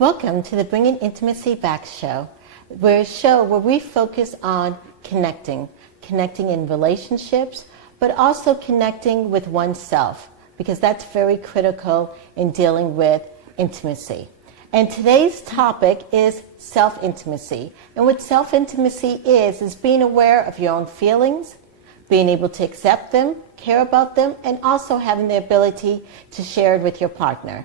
Welcome to the Bringing Intimacy Back show. We're a show where we focus on connecting in relationships, but also connecting with oneself, because that's very critical in dealing with intimacy. And today's topic is self-intimacy. And what self-intimacy is being aware of your own feelings, being able to accept them, care about them, and also having the ability to share it with your partner.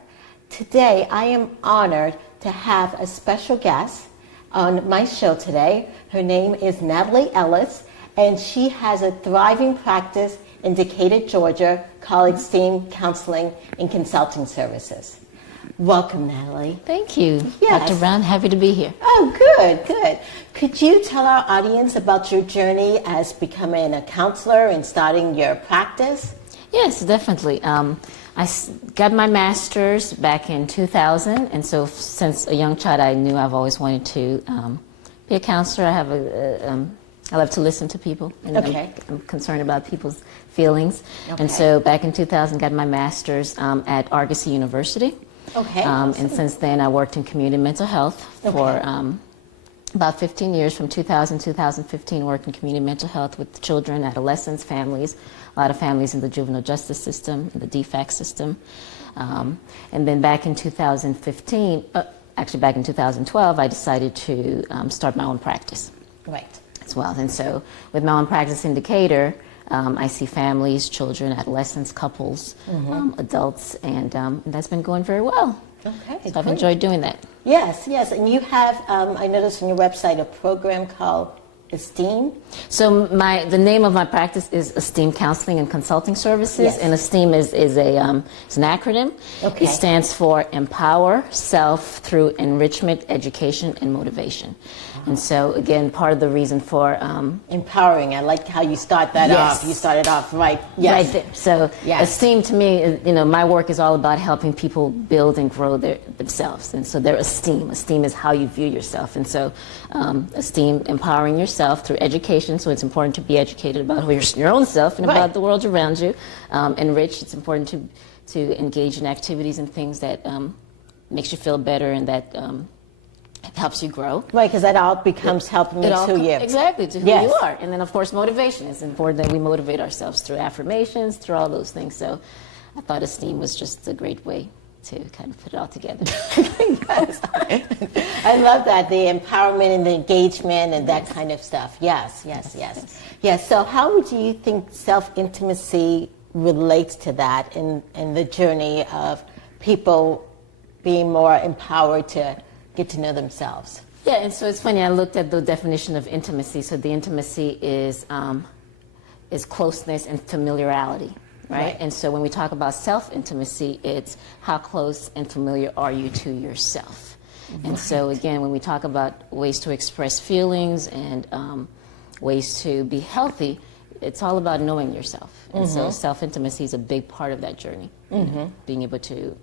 Today, I am honored to have a special guest on my show today. Her name is Natalie Ellis, and she has a thriving practice in Decatur, Georgia, called Esteem Counseling and Consulting Services. Welcome, Natalie. Thank you, Yes. Dr. Brown. Happy to be here. Oh, good. Could you tell our audience about your journey as becoming a counselor and starting your practice? Yes, definitely. Got my master's back in 2000, and so since a young child, I knew I've always wanted to be a counselor. I love to listen to people, and I'm concerned about people's feelings. Okay. And so back in 2000, got my master's at Argosy University. Okay. And since then, I worked in community mental health for about 15 years. From 2000 to 2015, worked in community mental health with children, adolescents, families, a lot of families in the juvenile justice system, in the DFAC system. And then back in 2015, actually back in 2012, I decided to start my own practice. Right. As well. And so with my own practice in Decatur, I see families, children, adolescents, couples, adults, and that's been going very well. Okay. So I've enjoyed doing that. Yes. And you have, I noticed on your website, a program called Esteem. So the name of my practice is Esteem Counseling and Consulting Services, Yes. and Esteem is it's an acronym. Okay. It stands for Empower Self Through Enrichment, Education, and Motivation. And so, again, part of the reason for Empowering. I like how you start that Yes. off. You started off right. Yes. Right there. So Yes. esteem to me, my work is all about helping people build and grow themselves. And so their esteem. Esteem is how you view yourself. And so esteem, empowering yourself through education. So it's important to be educated about your own self and Right. about the world around you. Enrich, it's important to engage in activities and things that makes you feel better and that helps you grow. Right, because that all becomes helping you to you. Exactly, to who Yes. you are. And then, of course, motivation. It's important that we motivate ourselves through affirmations, through all those things. So I thought Esteem was just a great way to kind of put it all together. I love that, the empowerment and the engagement and that kind of stuff. Yes. So how would you think self-intimacy relates to that in the journey of people being more empowered to get to know themselves? Yeah, and so it's funny, I looked at the definition of intimacy. So the intimacy is closeness and familiarity, right? And so when we talk about self-intimacy, it's how close and familiar are you to yourself? And so again, when we talk about ways to express feelings and ways to be healthy, it's all about knowing yourself. And so self-intimacy is a big part of that journey, being able to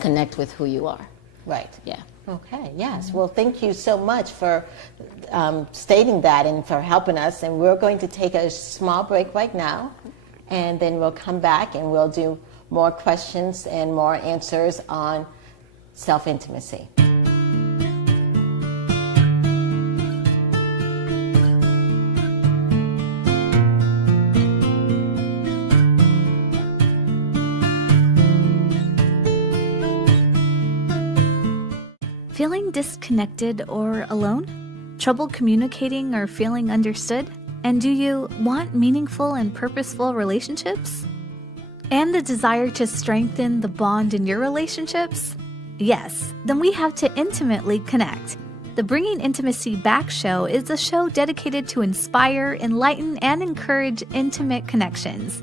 connect with who you are. Right. Yeah. Okay, yes. Well, thank you so much for stating that and for helping us. And we're going to take a small break right now, and then we'll come back and we'll do more questions and more answers on self-intimacy. Feeling disconnected or alone? Trouble communicating or feeling understood? And do you want meaningful and purposeful relationships? And the desire to strengthen the bond in your relationships? Yes, then we have to intimately connect. The Bringing Intimacy Back show is a show dedicated to inspire, enlighten, and encourage intimate connections.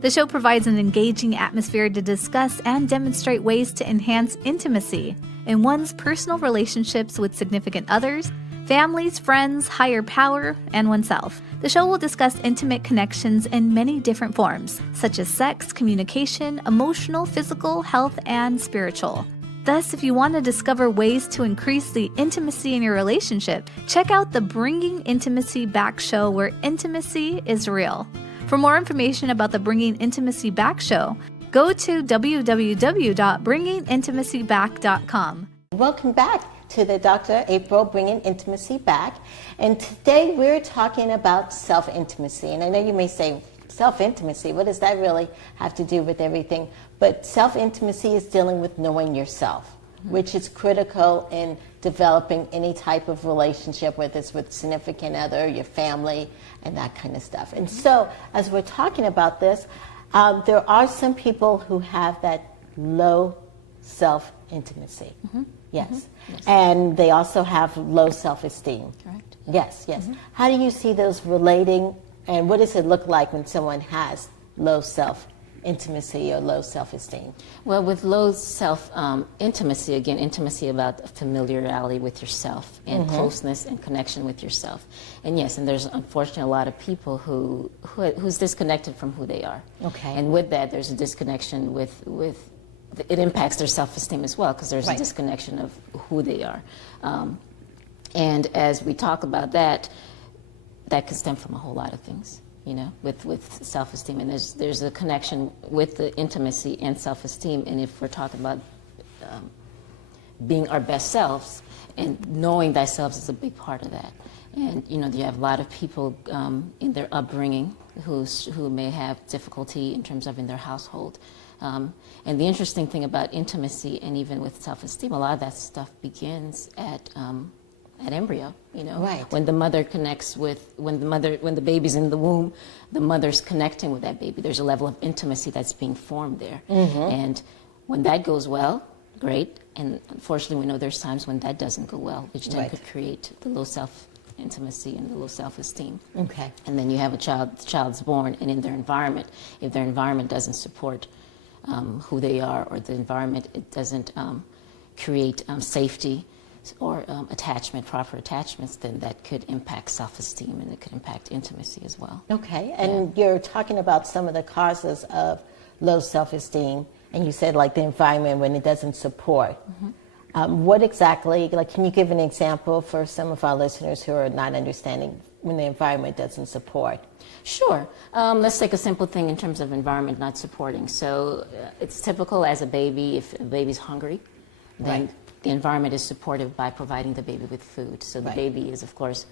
The show provides an engaging atmosphere to discuss and demonstrate ways to enhance intimacy in one's personal relationships with significant others, families, friends, higher power, and oneself. The show will discuss intimate connections in many different forms, such as sex, communication, emotional, physical, health, and spiritual. Thus, if you want to discover ways to increase the intimacy in your relationship, check out the Bringing Intimacy Back show, where intimacy is real. For more information about the Bringing Intimacy Back show, go to www.bringingintimacyback.com. Welcome back to the Dr. April Bringing Intimacy Back. And today we're talking about self-intimacy. And I know you may say, self-intimacy, what does that really have to do with everything? But self-intimacy is dealing with knowing yourself, which is critical in developing any type of relationship, whether it's with significant other, your family, and that kind of stuff. And so, as we're talking about this, there are some people who have that low self-intimacy. Yes. Yes. And they also have low self-esteem. Correct. Yes, yes. How do you see those relating, and what does it look like when someone has low self-intimacy or low self-esteem? Well, with low self-intimacy, again, intimacy about familiarity with yourself and closeness and connection with yourself. And yes, and there's unfortunately a lot of people who's disconnected from who they are. Okay. And with that, there's a disconnection with it impacts their self-esteem as well, because there's a disconnection of who they are. And as we talk about that could stem from a whole lot of things, you know, with self-esteem. And there's a connection with the intimacy and self-esteem. And if we're talking about being our best selves, and knowing thyself is a big part of that. And, you know, you have a lot of people in their upbringing who may have difficulty in terms of in their household. And the interesting thing about intimacy and even with self-esteem, a lot of that stuff begins at embryo, you know. Right. When the mother connects with, when the baby's in the womb, the mother's connecting with that baby. There's a level of intimacy that's being formed there. And when that goes well, great. And unfortunately, we know there's times when that doesn't go well, which then could create the low self-intimacy and the low self-esteem. Okay. And then you have the child's born, and in their environment, if their environment doesn't support who they are, or the environment, it doesn't create safety or attachment, proper attachments, then that could impact self-esteem, and it could impact intimacy as well. Okay, and you're talking about some of the causes of low self-esteem, and you said like the environment when it doesn't support. What exactly, like, can you give an example for some of our listeners who are not understanding when the environment doesn't support? Sure. Let's take a simple thing in terms of environment not supporting. So it's typical as a baby, if a baby's hungry, then the environment is supportive by providing the baby with food. So the baby is, of course,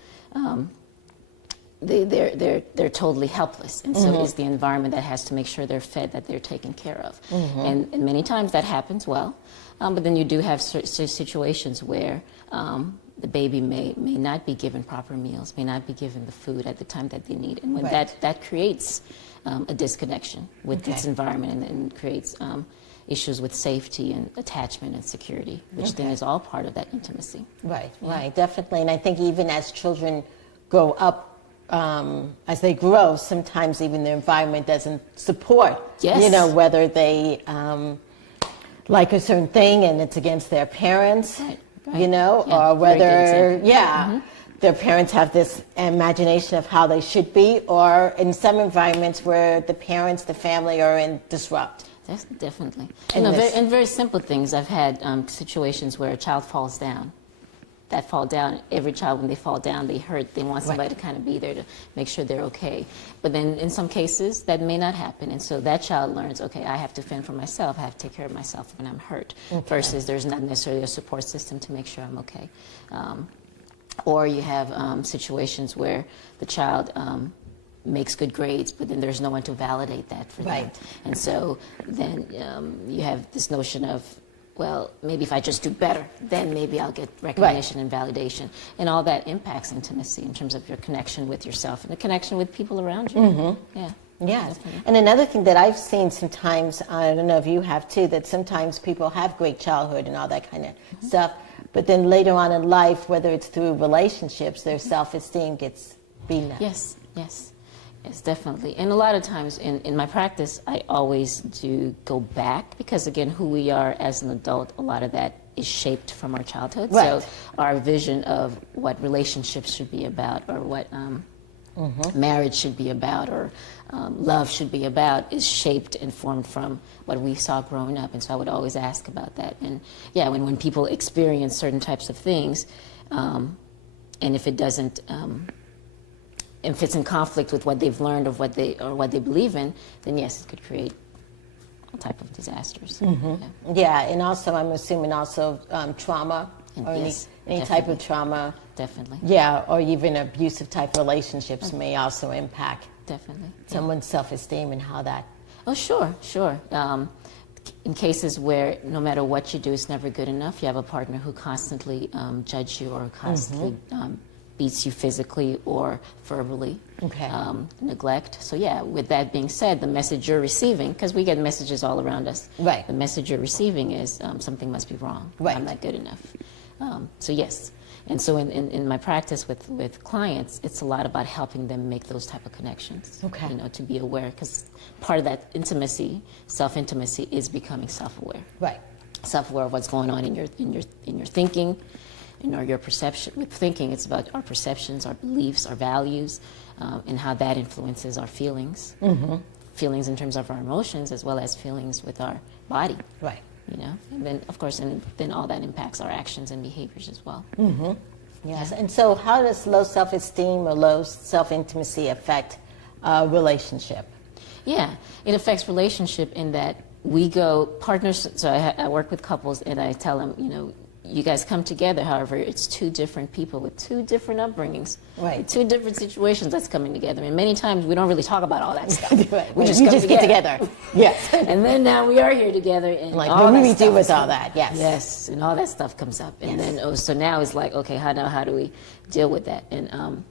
they're totally helpless, and so it's the environment that has to make sure they're fed, that they're taken care of. And many times that happens well, but then you do have situations where the baby may not be given proper meals, may not be given the food at the time that they need, and when that creates a disconnection with its environment, and creates issues with safety and attachment and security, which then is all part of that intimacy. Right, definitely. And I think even as children grow up, as they grow, sometimes even the environment doesn't support, you know, whether they like a certain thing and it's against their parents, you know, or whether, their parents have this imagination of how they should be, or in some environments where the parents, the family are in disrupt. That's definitely. And very simple things. I've had situations where a child falls down. That fall down, every child, when they fall down, they hurt. They want somebody to kind of be there to make sure they're okay. But then in some cases, that may not happen. And so that child learns, okay, I have to fend for myself. I have to take care of myself when I'm hurt. Versus there's not necessarily a support system to make sure I'm okay. Or you have situations where the child makes good grades, but then there's no one to validate that for them. And so then you have this notion of, well, maybe if I just do better, then maybe I'll get recognition and validation. And all that impacts intimacy in terms of your connection with yourself and the connection with people around you. Yes. Definitely. And another thing that I've seen sometimes, I don't know if you have too, that sometimes people have great childhood and all that kind of stuff, but then later on in life, whether it's through relationships, their self-esteem gets beaten up. Yes, definitely. And a lot of times in my practice, I always do go back, because again, who we are as an adult, a lot of that is shaped from our childhood. So our vision of what relationships should be about, or what marriage should be about, or love should be about, is shaped and formed from what we saw growing up. And so I would always ask about that. And when people experience certain types of things, and if it doesn't, if it's in conflict with what they've learned or what they believe in, then yes, it could create type of disasters. Yeah, and also I'm assuming also trauma And or yes, any type of trauma. Definitely. Yeah, or even abusive type relationships may also impact Definitely. someone's self-esteem and how that. Oh, sure. In cases where no matter what you do, it's never good enough, you have a partner who constantly judges you or constantly beats you physically or verbally, Okay. neglect. So yeah, with that being said, the message you're receiving, because we get messages all around us, Right. the message you're receiving is something must be wrong. Right. I'm not good enough. So yes. And so in my practice with clients, it's a lot about helping them make those type of connections. Okay. You know, to be aware, because part of that intimacy, self-intimacy, is becoming self-aware. Right. Self-aware of what's going on in your thinking, your perception. With thinking, it's about our perceptions, our beliefs, our values, and how that influences our feelings. Feelings in terms of our emotions, as well as feelings with our body. Right. You know, and then of course, and then all that impacts our actions and behaviors as well. Yes. And so, how does low self-esteem or low self-intimacy affect a relationship? Yeah, it affects relationship in that we go partners. So I work with couples, and I tell them, you know, you guys come together. However, it's two different people with two different upbringings, Right. with two different situations that's coming together. And many times we don't really talk about all that stuff. Right. We You just come just get together. Yes. And then now we are here together, and Like, all what do that we do stuff with is all coming- that? Yes. Yes, and all that stuff comes up, and Yes. then so now it's like, okay, how do we deal with that? And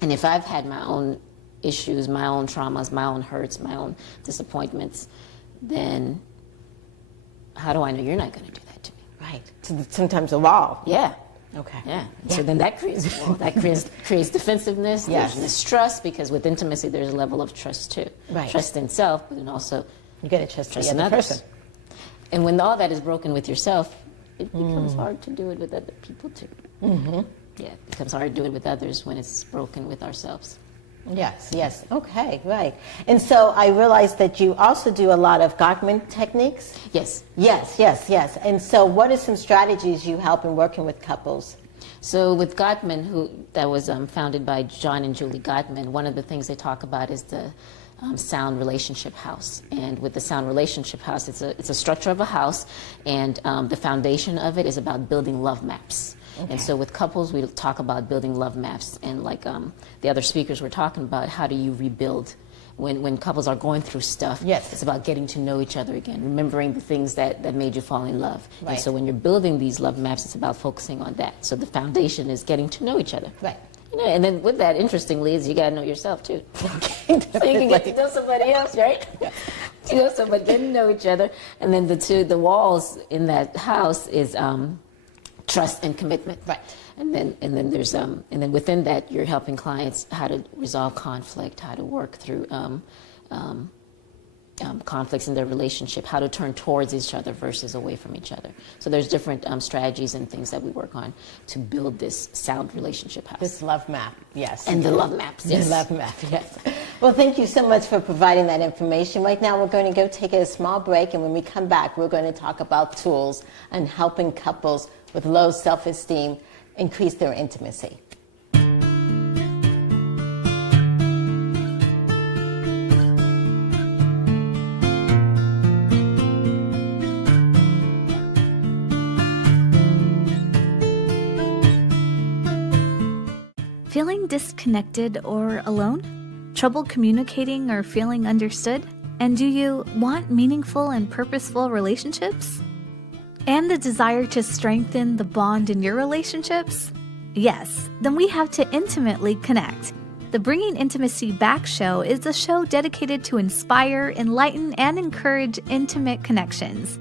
if I've had my own issues, my own traumas, my own hurts, my own disappointments, then how do I know you're not going to do that to me? Right. So sometimes a wall. Yeah. Okay. Yeah. So then that creates creates defensiveness. Yes. There's mistrust, because with intimacy there's a level of trust too. Right. Trust in self, but then also You got to trust trust the in other others. person. And when all that is broken with yourself, it becomes hard to do it with other people too. Yeah, it becomes hard to do it with others when it's broken with ourselves. Yes, yes. Okay, right. And so I realized that you also do a lot of Gottman techniques. Yes. Yes, yes, yes. And so what are some strategies you help in working with couples? So with Gottman, that was founded by John and Julie Gottman, one of the things they talk about is the sound relationship house. And with the sound relationship house, it's a structure of a house, and the foundation of it is about building love maps. Okay. And so with couples, we talk about building love maps, and like the other speakers were talking about, how do you rebuild when couples are going through stuff? Yes. It's about getting to know each other again, remembering the things that made you fall in love. Right. And so when you're building these love maps, it's about focusing on that. So the foundation is getting to know each other. Right. You know, and then with that, interestingly, is you got to know yourself too. Okay. So you can get to know somebody else, right? You know, so but getting to know each other, and then the walls in that house is trust and commitment. Right. And then there's and then within that, you're helping clients how to resolve conflict, how to work through conflicts in their relationship, how to turn towards each other versus away from each other. So there's different strategies and things that we work on to build this sound relationship house. This love map, yes. And the love maps, yes. The love map, yes. Well, thank you so much for providing that information. Right now, we're going to go take a small break, and when we come back, we're going to talk about tools and helping couples with low self-esteem increase their intimacy. Feeling disconnected or alone? Trouble communicating or feeling understood? And do you want meaningful and purposeful relationships? And the desire to strengthen the bond in your relationships? Yes, then we have to intimately connect. The Bringing Intimacy Back show is a show dedicated to inspire, enlighten, and encourage intimate connections.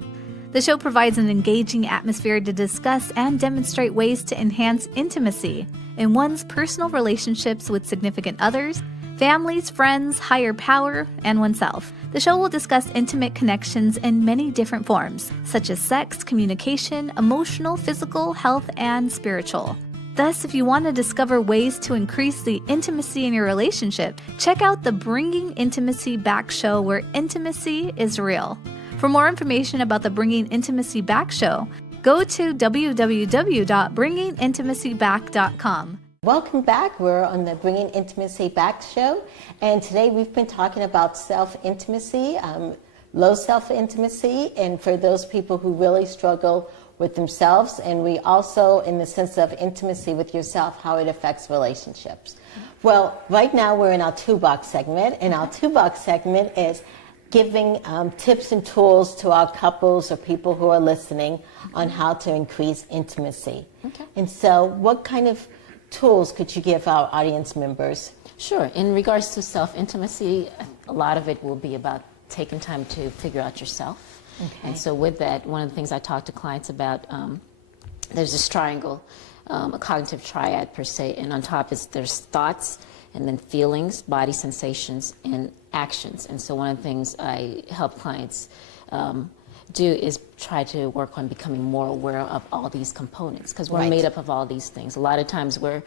The show provides an engaging atmosphere to discuss and demonstrate ways to enhance intimacy in one's personal relationships with significant others, families, friends, higher power, and oneself. The show will discuss intimate connections in many different forms, such as sex, communication, emotional, physical, health, and spiritual. Thus, if you want to discover ways to increase the intimacy in your relationship, check out the Bringing Intimacy Back show, where intimacy is real. For more information about the Bringing Intimacy Back show, go to www.bringingintimacyback.com. Welcome back. We're on the Bringing Intimacy Back show, and today we've been talking about self-intimacy, low self-intimacy, and for those people who really struggle with themselves, and we also, in the sense of intimacy with yourself, how it affects relationships. Well, right now we're in our toolbox segment, and our toolbox segment is giving tips and tools to our couples or people who are listening on how to increase intimacy. Okay. And so what kind of tools could you give our audience members? Sure. In regards to self-intimacy, a lot of it will be about taking time to figure out yourself. Okay. And so with that, one of the things I talk to clients about, there's this triangle, a cognitive triad per se, and on top there's thoughts, and then feelings, body sensations, and actions. And so one of the things I help clients do is try to work on becoming more aware of all these components, because we're Right. made up of all these things. A lot of times we're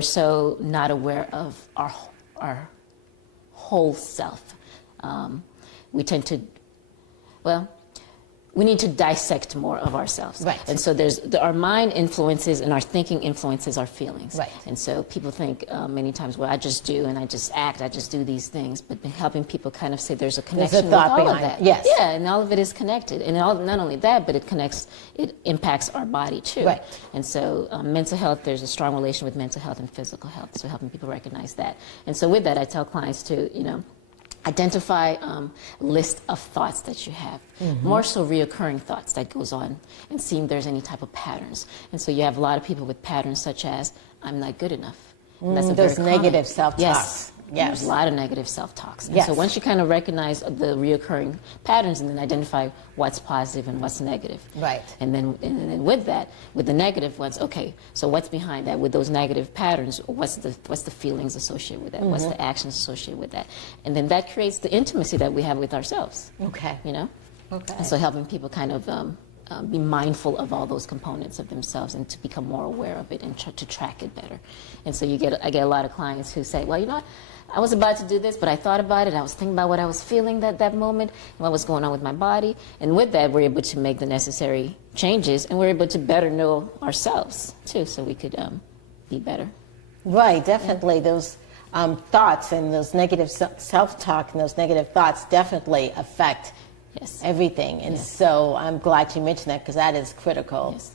so not aware of our whole self. We tend to, well, we need to dissect more of ourselves. Right. And so our mind influences and our thinking influences our feelings. Right. And so people think many times, well, I just do and I just act, I just do these things. But helping people kind of say there's a connection thought with all of behind that. it. Yes. Yeah, and all of it is connected. And not only that, but it impacts our body too. Right. And so mental health, there's a strong relation with mental health and physical health. So helping people recognize that. And so with that, I tell clients to, identify a list of thoughts that you have, more so reoccurring thoughts that goes on, and seeing if there's any type of patterns. And so you have a lot of people with patterns such as, I'm not good enough. And that's a Those very common. negative self-talks. Yes. Yes. There's a lot of negative self-talks. And Yes. so once you kind of recognize the reoccurring patterns and then identify what's positive and what's negative. Right. And then with that, with the negative ones, okay, so what's behind that? With those negative patterns, what's the feelings associated with that? What's the actions associated with that? And then that creates the intimacy that we have with ourselves. Okay. Okay. And so helping people kind of be mindful of all those components of themselves and to become more aware of it and to track it better. And so I get a lot of clients who say, well, I was about to do this, but I thought about it. I was thinking about what I was feeling that moment and what was going on with my body. And with that, we're able to make the necessary changes, and we're able to better know ourselves, too, so we could be better. Right, definitely. Those thoughts and those negative self-talk and those negative thoughts definitely affect Yes. everything. And Yes. so I'm glad you mentioned that, because that is critical. Yes.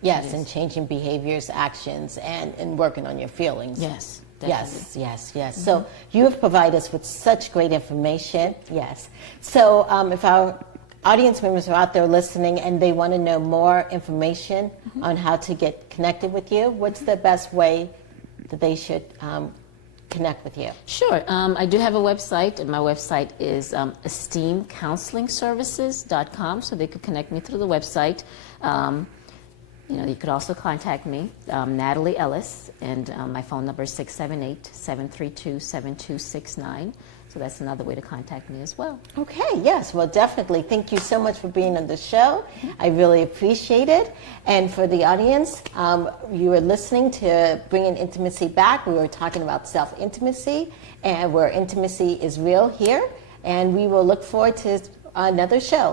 Yes, it and is. changing behaviors, actions, and working on your feelings. Yes. Yes, Definitely. yes. So you have provided us with such great information. Yes. So if our audience members are out there listening and they want to know more information on how to get connected with you, what's the best way that they should connect with you? Sure. I do have a website, and my website is esteemcounselingservices.com, so they could connect me through the website. You could also contact me, Natalie Ellis, and my phone number is 678-732-7269. So that's another way to contact me as well. Okay, yes. Well, definitely. Thank you so much for being on the show. I really appreciate it. And for the audience, you were listening to Bringing Intimacy Back. We were talking about self-intimacy and where intimacy is real here. And we will look forward to another show.